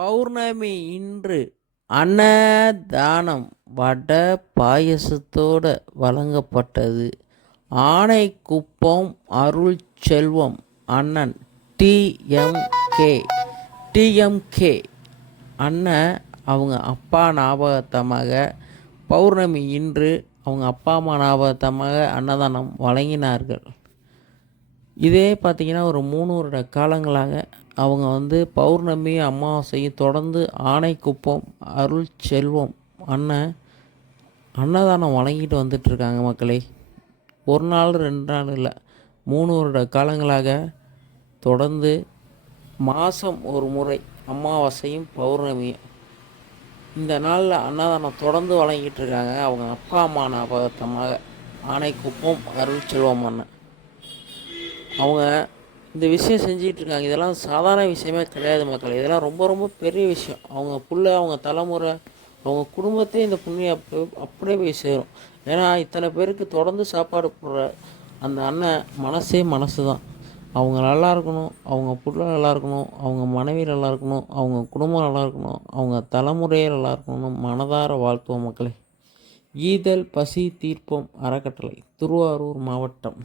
பௌர்ணமி இன்று அன்னதானம் வடை பாயசத்தோட வழங்கப்பட்டது. ஆனைக்குப்பம் அருள் செல்வம் அண்ணன் டிஎம்கே டிஎம்கே அண்ணன் அவங்க அப்பா ஞாபகத்தமாக பௌர்ணமி இன்று அவங்க அப்பா அம்மா ஞாபகத்தமாக அன்னதானம் வழங்கினார்கள். இதே பார்த்திங்கன்னா ஒரு 3 வருட காலங்களாக அவங்க பௌர்ணமி அமாவாசையும் தொடர்ந்து ஆனைக்குப்பம் அருள் செல்வம் அண்ணன் அன்னதானம் வழங்கிட்டு வந்துட்டுருக்காங்க மக்களே. ஒரு நாள் 2 நாள் இல்லை, 3 வருட காலங்களாக தொடர்ந்து மாதம் ஒரு முறை அமாவாசையும் பௌர்ணமியும் இந்த நாளில் அன்னதானம் தொடர்ந்து வழங்கிட்டு இருக்காங்க. அவங்க அப்பா அம்மா ஞாபகத்தமாக ஆனைக்குப்பம் அருள் செல்வம் அண்ணன் அவங்க இந்த விஷயம் செஞ்சிகிட்ருக்காங்க. இதெல்லாம் சாதாரண விஷயமே கிடையாது மக்கள். இதெல்லாம் ரொம்ப ரொம்ப பெரிய விஷயம். அவங்க புள்ள, அவங்க தலைமுறை, அவங்க குடும்பத்தையும் இந்த புண்ணியம் அப்படியே போய் சேரும். ஏன்னா இத்தனை பேருக்கு தொடர்ந்து சாப்பாடு போடுற அந்த அண்ணன் மனசே மனசு தான். அவங்க நல்லா இருக்கணும், அவங்க புள்ள நல்லா இருக்கணும், அவங்க மனைவி நல்லா இருக்கணும், அவங்க குடும்பம் நல்லா இருக்கணும், அவங்க தலைமுறையே நல்லா இருக்கணும்னு மனதார வாழ்த்துவோம் மக்களே. ஈதல் பசி தீர்ப்போம் அறக்கட்டளை, திருவாரூர் மாவட்டம்.